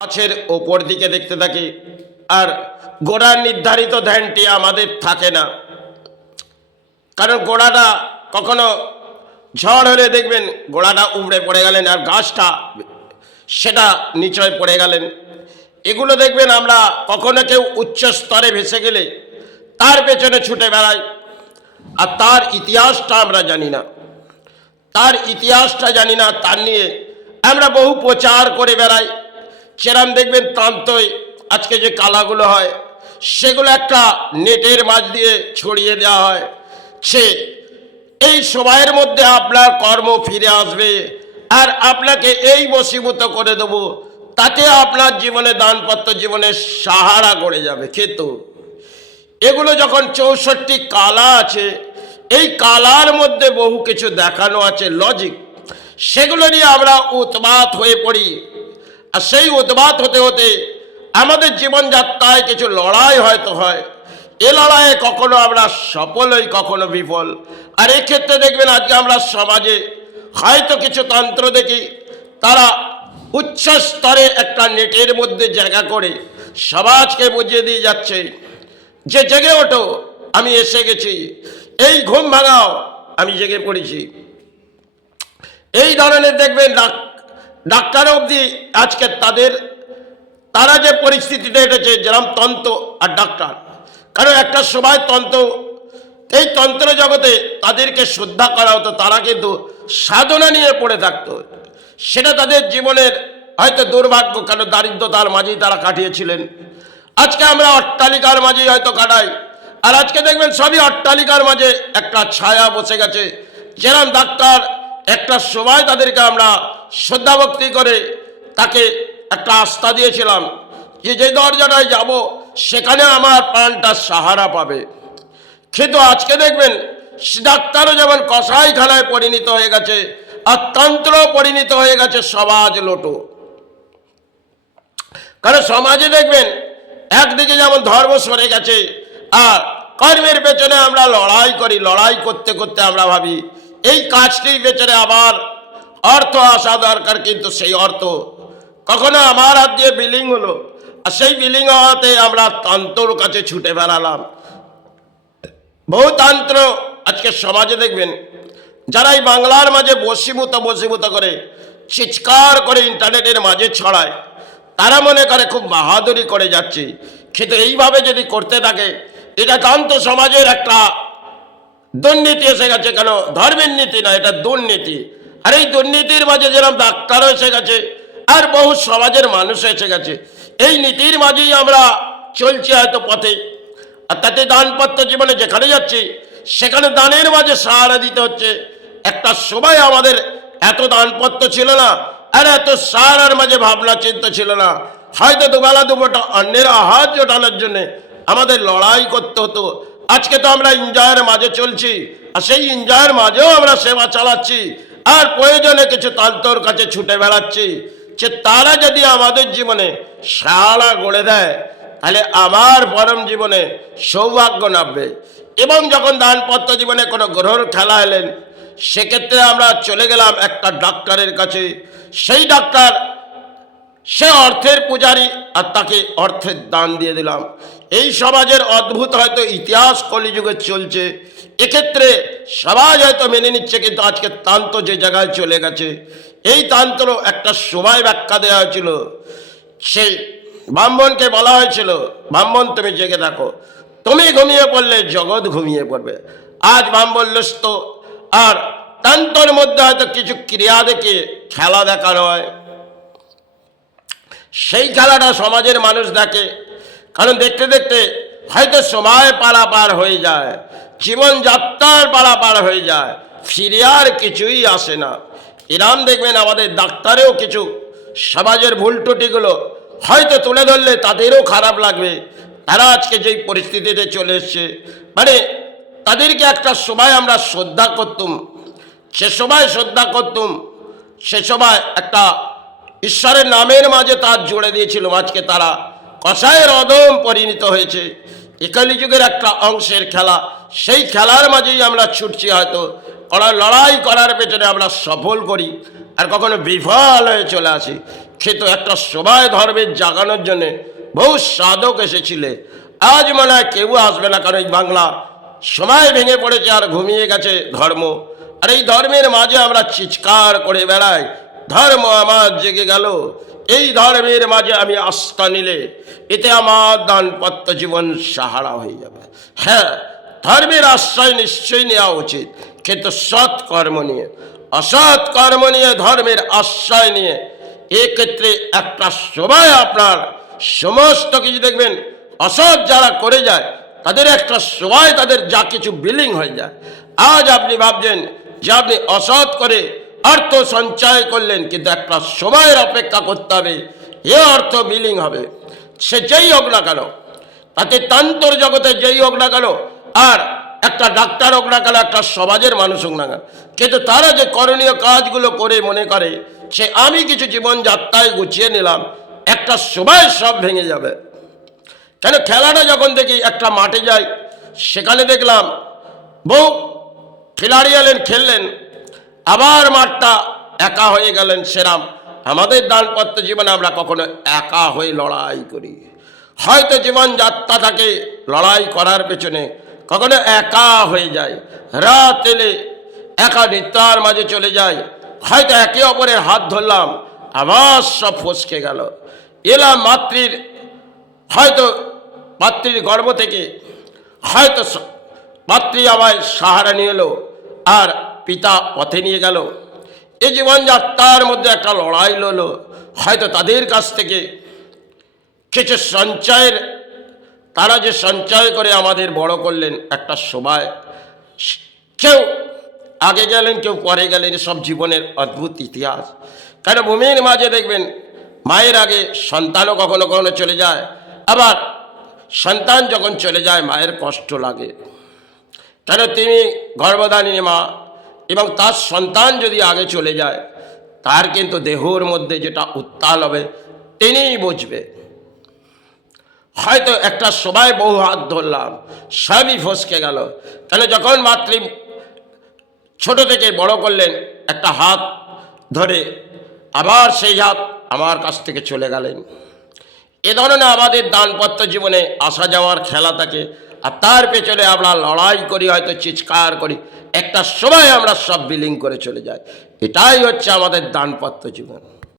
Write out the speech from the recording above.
গাছের ওপর দিকে দেখতে থাকি, আর গোড়ার নির্ধারিত ধ্যানটি আমাদের থাকে না। কারণ গোড়াটা কখনো ঝড় হলে দেখবেন গোড়াটা উপড়ে পড়ে গেলেন, আর গাছটা সেটা নিচয় পড়ে গেলেন। এগুলো দেখবেন আমরা কখনো কেউ উচ্চ স্তরে ভেসে গেলে তার পেছনে ছুটে বেড়াই, আর তার ইতিহাসটা আমরা জানি না। তার নিয়ে আমরা বহু প্রচার করে বেড়াই। সেরাম দেখবেন প্রান্তই আজকে যে কালাগুলো হয় সেগুলো একটা নেটের মাঝ দিয়ে ছড়িয়ে দেওয়া হয়। এই সময়ের মধ্যে আপনার কর্ম ফিরে আসবে, আর আপনাকে এই বশীভূত করে দেব, তাতে আপনার জীবনে দানপত্র জীবনের সাহারা গড়ে যাবে। কিন্তু এগুলো যখন 64 কালা আছে, এই কালার মধ্যে বহু কিছু দেখানো আছে লজিক, সেগুলো নিয়ে আমরা উৎমাত হয়ে পড়ি। আর সেই উৎমাত হতে হতে আমাদের জীবনযাত্রায় কিছু লড়াই হয়তো হয়। এ লড়াইয়ে কখনো আমরা সফল হই, কখনো বিফল। আর এক্ষেত্রে দেখবেন আজকে আমরা সমাজে হয়তো কিছু তন্ত্র দেখি, তারা উচ্চ স্তরে একটা নেটের মধ্যে জায়গা করে সমাজকে বুঝিয়ে দিয়ে যাচ্ছে যে জেগে ওঠো, আমি এসে গেছি, এই ঘুম ভাঙাও, আমি জেগে পড়েছি। এই ধরনের দেখবেন ডাক্তার অবধি আজকে তারা যে পরিস্থিতিতে এসেছে, যেরকম তন্ত্র আর ডাক্তার। কারণ একটা সময় এই তন্ত্র জগতে তাদেরকে শ্রদ্ধা করা হতো, তারা কিন্তু সাধনা নিয়ে পড়ে থাকতো। সেটা তাদের জীবনের হয়তো দুর্ভাগ্য, কেন দারিদ্রতার মাঝেই তারা কাটিয়েছিলেন। আজকে আমরা অট্টালিকার মাঝেই হয়তো কাটাই, আর আজকে দেখবেন সবই অট্টালিকার মাঝে একটা ছায়া বসে গেছে। যেরকম ডাক্তার একটা সময় তাদেরকে আমরা শ্রদ্ধা ভক্তি করে তাকে একটা আস্থা দিয়েছিলাম যে যে দরজাটায় যাব সেখানে আমার প্রাণটা সাহারা পাবে। কিন্তু আজকে দেখবেন ডাক্তারও যেমন কসাইখানায় পরিণত হয়ে গেছে, আর তন্ত্র পরিণত হয়ে গেছে সমাজ লোটো। কারণ সমাজে দেখবেন একদিকে যেমন ধর্ম সরে গেছে, আর কর্মের পেছনে আমরা লড়াই করি। লড়াই করতে করতে আমরা ভাবি এই কাজটির পেছনে আবার অর্থ আসা দরকার, কিন্তু সেই অর্থ কখনো আমার হাত দিয়ে বিলিং হলো, আর সেই বিলিং হওয়াতে আমরা তন্ত্রর কাছে ছুটে বেড়ালাম। বহু তন্ত্র আজকে সমাজে দেখবেন যারা এই বাংলার মাঝে বশীভূত করে চিৎকার করে ইন্টারনেটের মাঝে ছড়ায়, তারা মনে করে খুব বাহাদুরি করে যাচ্ছে। কিন্তু এইভাবে যদি করতে থাকে, এটা তন্ত্র সমাজের একটা দুর্নীতি এসে গেছে। কেন ধর্মের নীতি না, এটা দুর্নীতি। আর এই দুর্নীতির মাঝে যেরকম ডাক্তারও এসে গেছে, আর বহু সমাজের মানুষ এসে গেছে। এই নীতির মাঝেই আমরা চলছি হয়তো পথে, আর তাতে দানপত্র জীবনে যেখানে যাচ্ছি সেখানে দানের মাঝে সাহারা দিতে হচ্ছে। একটা সময় আমাদের এত দানপত্র ছিল না, আর এত সাহারার মাঝে ভাবনা চিন্তা ছিল না। হয়তো দুবেলা দুপুরটা অন্যের আহার জোটানোর জন্যে আমাদের লড়াই করতে হতো। আজকে তো আমরা এনজয়ের মাঝে চলছি, আর সেই এনজয়ের মাঝেও আমরা সেবা চালাচ্ছি, আর প্রয়োজনে কিছু তন্ত্রর কাছে ছুটে বেড়াচ্ছি। যে তারা যদি আমাদের জীবনে সাহারা গড়ে দেয়, তাহলে আমার পরম জীবনে সৌভাগ্য নামবে। এবং যখন দানপত্র জীবনে কোনো গ্রহর খেলা এলেন, সেক্ষেত্রে আমরা চলে গেলাম একটা ডাক্তারের কাছে। সেই ডাক্তার সে অর্থের পূজারী, আর তাকে অর্থের দান দিয়ে দিলাম। এই সমাজের অদ্ভুত হয়তো ইতিহাস কলিযুগে চলছে। এক্ষেত্রে সমাজ হয়তো মেনে নিচ্ছে, কিন্তু আজকে তন্ত্র যে জায়গায় চলে গেছে, এই তন্ত্র একটা সময় ব্যাখ্যা দেওয়া হয়েছিল। সেই ব্রাহ্মণকে বলা হয়েছিল, ব্রাহ্মণ তুমি জেগে থাকো, তুমি ঘুমিয়ে পড়লে জগৎ ঘুমিয়ে পড়বে। আজ ব্রাহ্মণ লস্ত, আর তন্ত্রের মধ্যে হয়তো কিছু ক্রিয়া দেখে খেলা দেখানো হয়। সেই খেলাটা সমাজের মানুষ দেখে, কারণ দেখতে দেখতে হয়তো সময় পারাপার হয়ে যায়, জীবনযাত্রার পারাপার হয়ে যায়, ফিরে আর কিছুই আসে না। এরাম দেখবেন আমাদের ডাক্তারেও কিছু সমাজের ভুল ত্রুটিগুলো হয়তো তুলে ধরলে তাদেরও খারাপ লাগবে। তারা আজকে যেই পরিস্থিতিতে চলে এসছে, মানে তাদেরকে একটা সময় আমরা শ্রদ্ধা করতুম, সে সময় একটা ঈশ্বরের নামের মাঝে তার জুড়ে দিয়েছিল। আজকে তারা কসাইয়ের অদম পরিণত হয়েছে। কলিযুগের একটা অংশের খেলা, সেই খেলার মাঝেই আমরা ছুটছি হয়তো। লড়াই করার পেছনে আমরা সফল করি, আর কখনো বিফল হয়ে চলে আসি। কিন্তু একটা সময় ধর্মের জাগানোর জন্যে বহু সাধক এসেছিলে, আজ মনে হয় কেউ আসবে না, কারণ এই বাংলা সময় ভেঙে পড়েছে আর ঘুমিয়ে গেছে ধর্ম। আর এই ধর্মের মাঝে আমরা চিৎকার করে বেড়াই, ধর্ম আমার জেগে গেল, এই ধর্মের মাঝে আমি আস্থা নিলে এতে আমার দাম্পত্য জীবন সাহারা হয়ে যাবে। হ্যাঁ, ধর্মের আশ্রয় নিশ্চয়ই নেওয়া উচিত, কিন্তু সৎ কর্ম নিয়ে। অসৎ কর্ম নিয়ে ধর্মের আশ্রয় নিয়ে এক্ষেত্রে একটা সময় আপনার সমস্ত কিছু দেখবেন অসৎ যারা করে যায় তাদের একটা সময় তাদের যা কিছু বিলীন হয়ে যায়। আজ আপনি ভাবছেন যে আপনি অসৎ করে অর্থ সঞ্চয় করলেন, কিন্তু একটা সময়ের অপেক্ষা করতে হবে, এ অর্থ বিলীন হবে। সে যেই হোক না কেন, তাতে তন্ত্র জগতে যেই হোক না কেন, আর একটা ডাক্তার হোক না কেন, একটা সমাজের মানুষ হোক না কেন, কিন্তু তারা যে করণীয় কাজগুলো করে মনে করে সে আমি কিছু জীবনযাত্রায় গুছিয়ে নিলাম, একটা সময় সব ভেঙে যাবে। কেন, খেলাটা যখন দেখি একটা মাঠে যাই, সেখানে দেখলাম বহু খেলাড়ি এলেন, খেললেন, আবার মাঠটা একা হয়ে গেলেন। সেরাম আমাদের দাম্পত্য জীবনে আমরা কখনো একা হয়ে লড়াই করি, হয়তো জীবনযাত্রা থাকে লড়াই করার পেছনে, কখনো একা হয়ে যায়, রাত এলে একা নিদ্রার মাঝে চলে যায়, হয়তো একে অপরের হাত ধরলাম, আবার সব ফসকে গেল। এলাম হয়তো মাতৃর গর্ভ থেকে, হয়তো মাতৃ আমায় সাহারা নিয়ে এলো আর পিতা পথে নিয়ে গেল। এই জীবনযাত্রার মধ্যে একটা লড়াই হলো, হয়তো তাদের কাছ থেকে কিছু সঞ্চয়ের, তারা যে সঞ্চয় করে আমাদের বড় করলেন, একটা সময় কেউ আগে গেলেন কেউ পরে গেলেন, সব জীবনের অদ্ভুত ইতিহাস। কেন ভূমির মাঝে দেখবেন মায়ের আগে সন্তানও কখনো কখনো চলে যায়, আবার সন্তান যখন চলে যায় মায়ের কষ্ট লাগে। কেন, তিনি গর্ভধারিণী মা, এবং তার সন্তান যদি আগে চলে যায় তার কিন্তু দেহর মধ্যে যেটা উত্তাল হবে তিনিই বুঝবে। হয়তো একটা সময় বহু হাত ধরলাম, সবই ফসকে গেল। কেন, যখন মাতৃ ছোট থেকে বড় করলেন, একটা হাত ধরে আবার সেই হাত আমার কাছ থেকে চলে গেলেন। এ ধরনের আমাদের দাম্পত্য জীবনে আসা যাওয়ার খেলা থাকে, আর তার পেছনে আমরা লড়াই করি, হয়তো চিৎকার করি, একটা সময় আমরা সব বিলীন করে চলে যাই। এটাই হচ্ছে আমাদের দাম্পত্য জীবন।